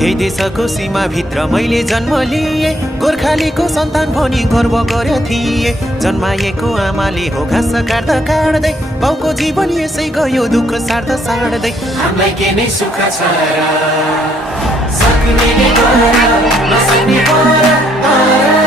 यही देशको सीमाभित्र मैले जन्म लिए, गोर्खालीको सन्तान भनी गर्व गरे थिए। जन्माएको आमाले हो घाँस काट्दा काट्दै, बाउको जीवन यसै गयो दुःख सार्दा सार्दै। हामीलाई के नै सुख छ र, सक्नेले गर नसक्ने पर,